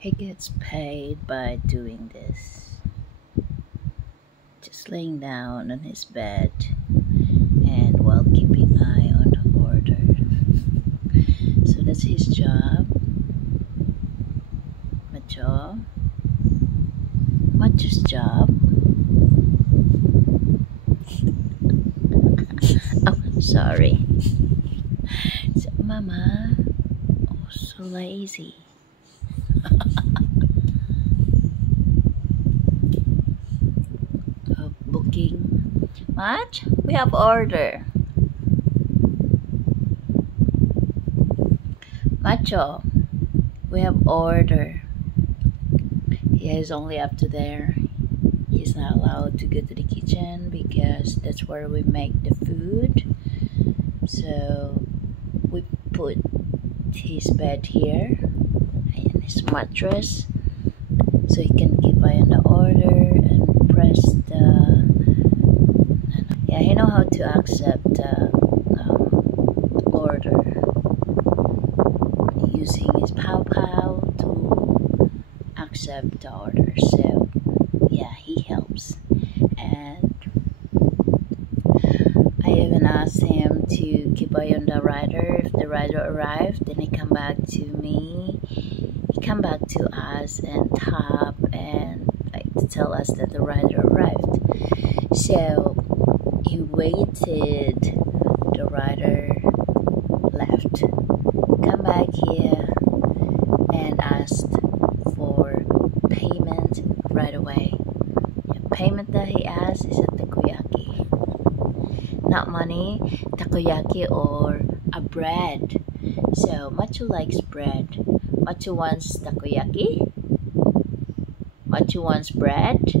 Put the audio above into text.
He gets paid by doing this. Just laying down on his bed and while keeping eye on the order. So that's his job. Macho's job. Oh, sorry. So, Mama, oh, so lazy. Booking. Mach, we have order. Macho, we have order. He is only up to there. He's not allowed to go to the kitchen because that's where we make the food. So we put his bed here and his mattress so he can keep eye on the order and press the. Yeah, he know how to accept the order using his pow to accept the order. So yeah, he helps. And I even asked him to keep eye on the rider. If the rider arrived, then he come back to me. He come back to us and tap and like to tell us that the rider arrived. So he waited. The rider left. Come back here and asked for payment right away. The payment that he asked is a takoyaki. Not money, takoyaki or a bread. So Macho likes bread. Macho wants takoyaki. Macho wants bread.